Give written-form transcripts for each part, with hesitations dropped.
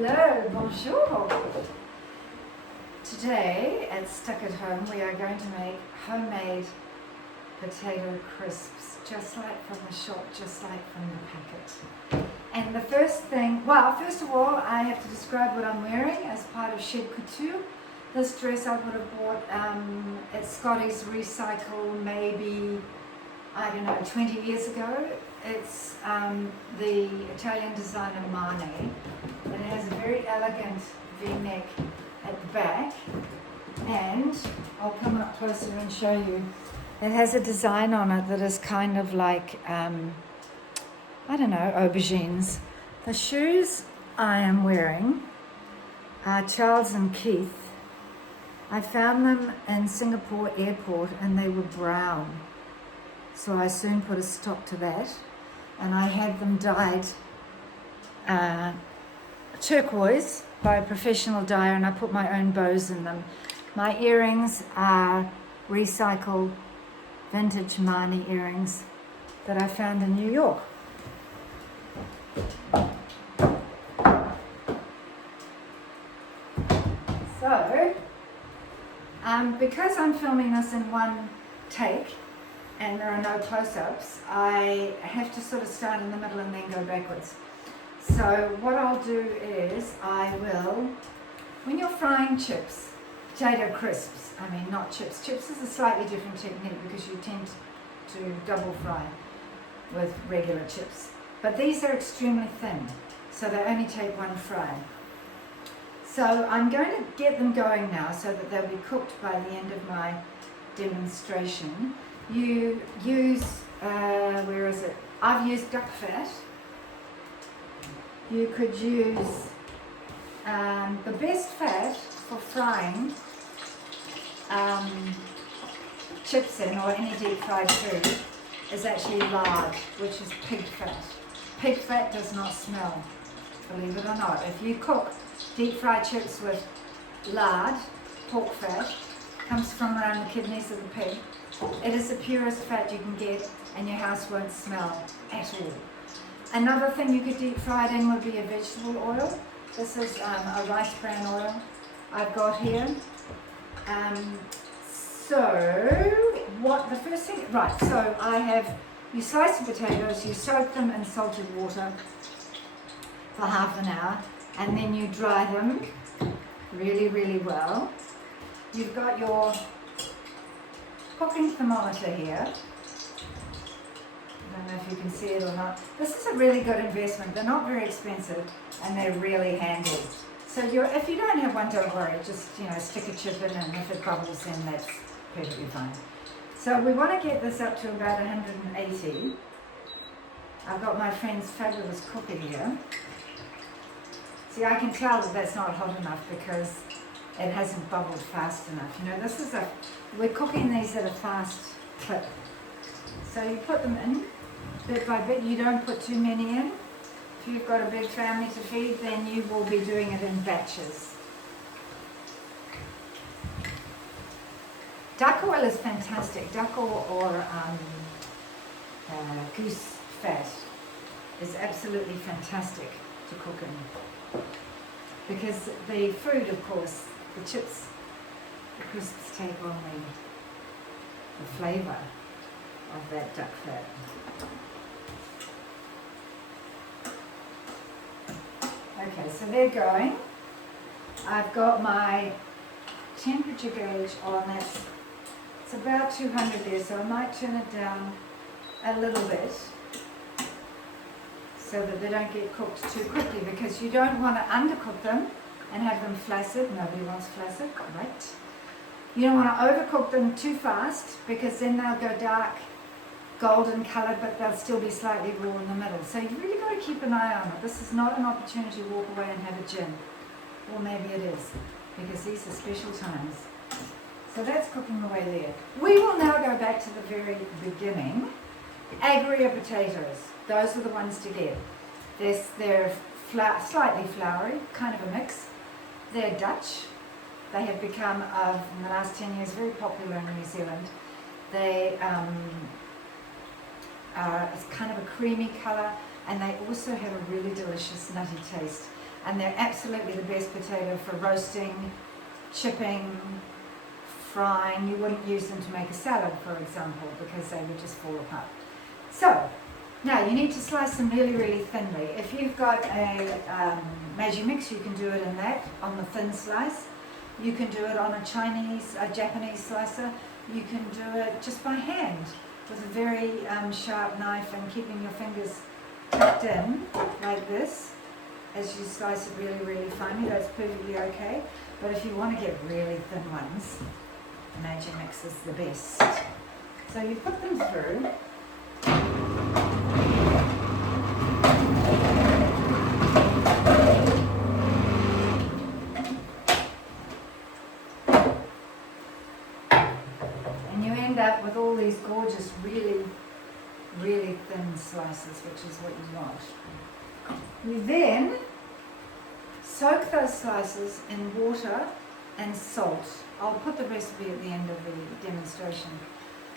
Hello, bonjour. Today at Stuck at Home we are going to make homemade potato crisps, just like from the shop, just like from the packet. And the first thing, well, first of all I have to describe what I'm wearing as part of Shed Couture. This dress I would have bought at Scotty's Recycle maybe, I don't know, 20 years ago. It's the Italian designer Marni, and it has a very elegant V-neck at the back, and I'll come up closer and show you. It has a design on it that is kind of like, I don't know, aubergines. The shoes I am wearing are Charles and Keith. I found them in Singapore airport and they were brown. So I soon put a stop to that, and I had them dyed turquoise by a professional dyer, and I put my own bows in them. My earrings are recycled vintage Marni earrings that I found in New York. So, because I'm filming this in one take, and there are no close-ups, I have to sort of start in the middle and then go backwards. So what I'll do is I will, when you're frying chips, potato crisps, I mean not chips. Chips is a slightly different technique because you tend to double fry with regular chips. But these are extremely thin, so they only take one fry. So I'm going to get them going now so that they'll be cooked by the end of my demonstration. You use, where is it? I've used duck fat. You could use the best fat for frying chips in, or any deep fried food, is actually lard, which is pig fat. Pig fat does not smell, believe it or not. If you cook deep fried chips with lard, pork fat, comes from around the kidneys of the pig. It is the purest fat you can get, and your house won't smell at all. Another thing you could deep fry it in would be a vegetable oil. This is a rice bran oil I've got here. The first thing, right, so you slice the potatoes, you soak them in salted water for half an hour, and then you dry them really, really well. You've got your cooking thermometer here. I don't know if you can see it or not. This is a really good investment. They're not very expensive and they're really handy. So if you don't have one, don't worry. Just stick a chip in, and if it bubbles, then that's perfectly fine. So we want to get this up to about 180. I've got my friend's fabulous cooker here. See, I can tell that that's not hot enough because it hasn't bubbled fast enough. We're cooking these at a fast clip. So you put them in bit by bit. You don't put too many in. If you've got a big family to feed, then you will be doing it in batches. Duck oil is fantastic. Duck oil or goose fat is absolutely fantastic to cook in. Because the food, of course, the chips, the crisps take on the flavour of that duck fat. Okay, so they're going. I've got my temperature gauge on. It's about 200 there, so I might turn it down a little bit so that they don't get cooked too quickly, because you don't want to undercook them and have them flaccid. Nobody wants flaccid, right? You don't want to overcook them too fast, because then they'll go dark, golden coloured, but they'll still be slightly raw in the middle. So you've really got to keep an eye on it. This is not an opportunity to walk away and have a gin. Or maybe it is, because these are special times. So that's cooking away there. We will now go back to the very beginning. Agria potatoes. Those are the ones to get. They're slightly floury, kind of a mix. They're Dutch. They have become, in the last 10 years, very popular in New Zealand. They are kind of a creamy colour, and they also have a really delicious nutty taste. and they're absolutely the best potato for roasting, chipping, frying. You wouldn't use them to make a salad, for example, because they would just fall apart. So, now you need to slice them really, really thinly. If you've got a magi mix, you can do it in that, on the thin slice. You can do it on a Japanese slicer. You can do it just by hand with a very sharp knife and keeping your fingers tucked in like this as you slice it really, really finely. That's perfectly okay. But if you want to get really thin ones, the magi mix is the best. So you put them through. And you end up with all these gorgeous, really, really thin slices, which is what you want. You then soak those slices in water and salt. I'll put the recipe at the end of the demonstration,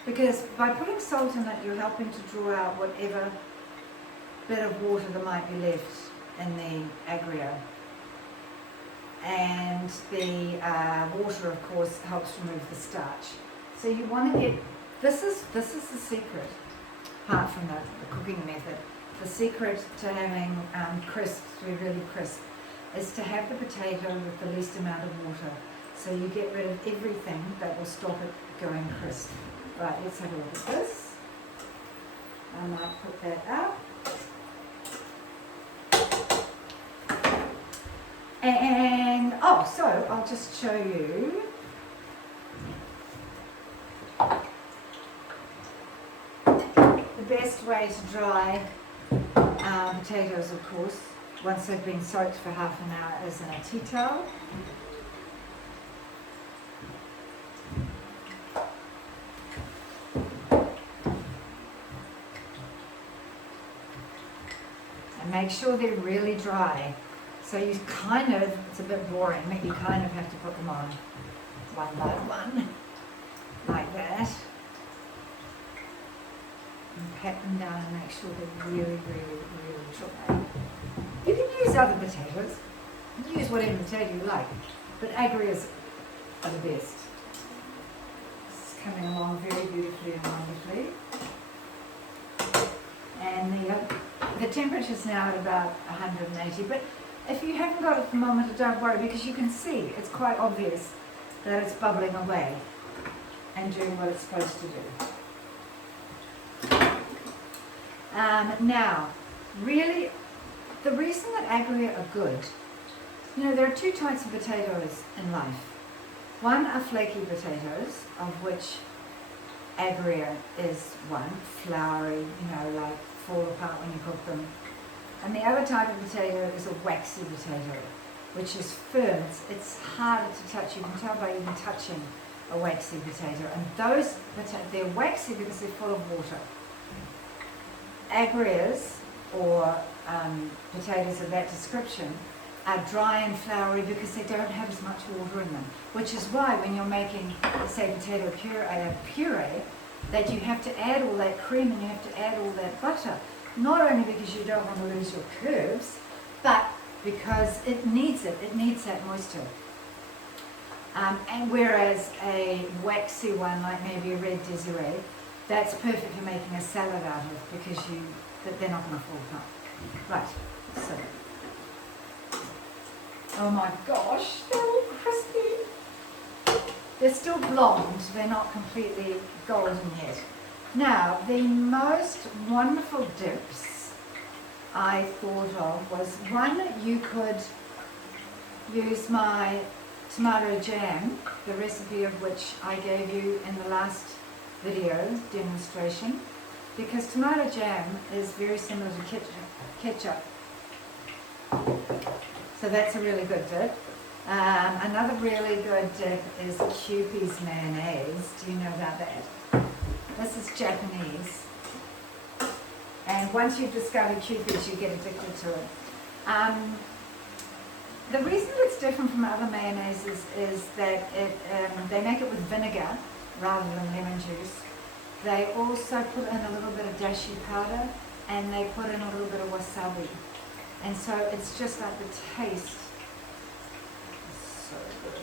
because by putting salt in it, you're helping to draw out whatever bit of water that might be left in the Agria. And the water, of course, helps remove the starch. So you want to get, this is the secret, apart from the cooking method. The secret to having crisps be really crisp is to have the potato with the least amount of water. So you get rid of everything that will stop it going crisp. Right, let's have a look at this. I might put that up. And, so I'll just show you. The best way to dry potatoes, of course, once they've been soaked for half an hour, is in a tea towel. And make sure they're really dry. So you kind of, it's a bit boring, but you kind of have to put them on one by one, like that. And pat them down and make sure they're really, really, really dry. You can use other potatoes. You can use whatever potato you like, but Agrias are the best. It's coming along very beautifully and wonderfully. And the temperature's now at about 180, but if you haven't got a thermometer, don't worry, because you can see, it's quite obvious that it's bubbling away and doing what it's supposed to do. Now, really, the reason that Agria are good, there are two types of potatoes in life. One are flaky potatoes, of which Agria is one, floury, like fall apart when you cook them. And the other type of potato is a waxy potato, which is firm. It's harder to touch. You can tell by even touching a waxy potato. And those they're waxy because they're full of water. Agrias, or potatoes of that description, are dry and floury because they don't have as much water in them. Which is why when you're making, say, potato puree, that you have to add all that cream and you have to add all that butter. Not only because you don't want to lose your curves, but because it needs that moisture. And whereas a waxy one, like maybe a red Desiree, that's perfect for making a salad out of, because they're not going to fall apart. Right, so. Oh my gosh, they're all crispy. They're still blonde, they're not completely golden yet. Now, the most wonderful dips I thought of was one, you could use my tomato jam, the recipe of which I gave you in the last video demonstration, because tomato jam is very similar to ketchup. So that's a really good dip. Another really good dip is Kewpie's mayonnaise. Do you know about that? This is Japanese, and once you've discovered Kewpie's, you get addicted to it. The reason it's different from other mayonnaises is that they make it with vinegar rather than lemon juice. They also put in a little bit of dashi powder, and they put in a little bit of wasabi. And so it's just like the taste is so good.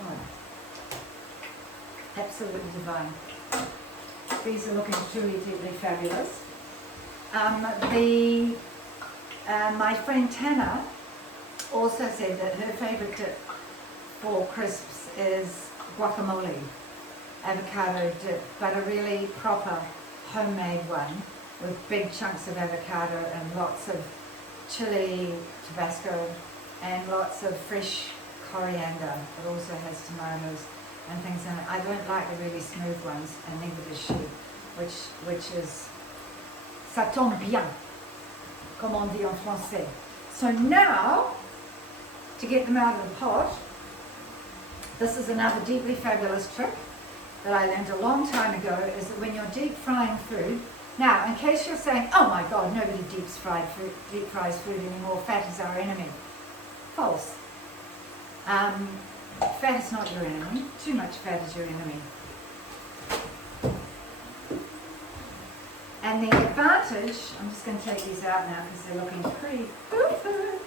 God. Absolutely divine. These are looking truly, truly fabulous. My friend Tana also said that her favourite dip for crisps is guacamole, avocado dip, but a really proper homemade one with big chunks of avocado and lots of chili, Tabasco, and lots of fresh coriander. It also has tomatoes and things in it. I don't like the really smooth ones, and neither does she, which is ça tombe bien, comme on dit en français. So now, to get them out of the pot, this is another deeply fabulous trick that I learned a long time ago, is that when you're deep frying food, now in case you're saying, oh my God, nobody deep fries food anymore, fat is our enemy. False. Fat is not your enemy. Too much fat is your enemy. And the advantage, I'm just going to take these out now because they're looking pretty perfect.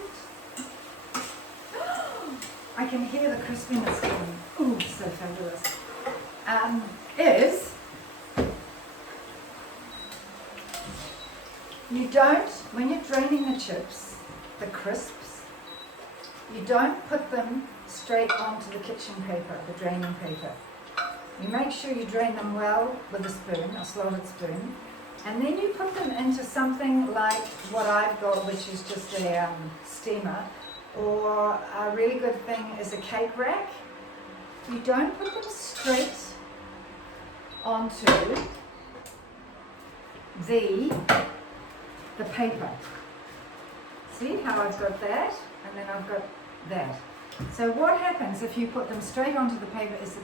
I can hear the crispiness coming. Ooh, so fabulous. Is you don't, when you're draining the chips, the crisps, you don't put them straight onto the kitchen paper, the draining paper. You make sure you drain them well with a spoon, a slotted spoon, and then you put them into something like what I've got, which is just a steamer, or a really good thing is a cake rack. You don't put them straight onto the paper. See how I've got that, and then I've got that. So what happens if you put them straight onto the paper is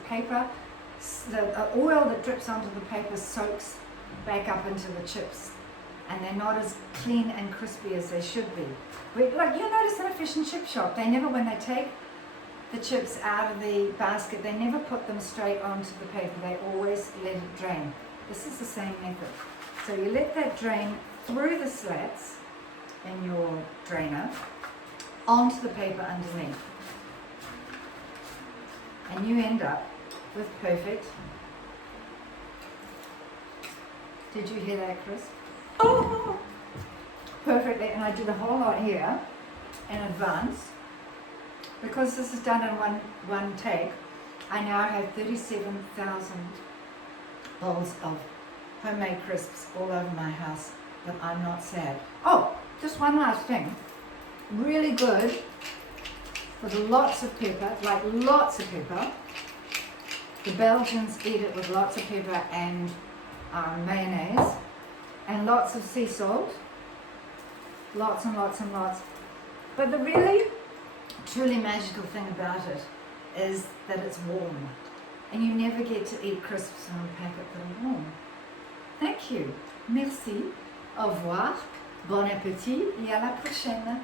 the oil that drips onto the paper soaks back up into the chips, and they're not as clean and crispy as they should be. Like you notice in a fish and chip shop, they never, when they take the chips out of the basket, they never put them straight onto the paper. They always let it drain. This is the same method. So you let that drain through the slats in your drainer onto the paper underneath. And you end up with perfect. Did you hear that, Chris? Oh! Perfectly, and I did a whole lot here in advance. Because this is done in one take, I now have 37,000 bowls of homemade crisps all over my house, but I'm not sad. Oh, just one last thing. Really good with lots of pepper, like lots of pepper. The Belgians eat it with lots of pepper and mayonnaise, and lots of sea salt. Lots and lots and lots. But the really truly magical thing about it is that it's warm, and you never get to eat crisps in a packet that are warm. Thank you. Merci. Au revoir. Bon appétit et à la prochaine.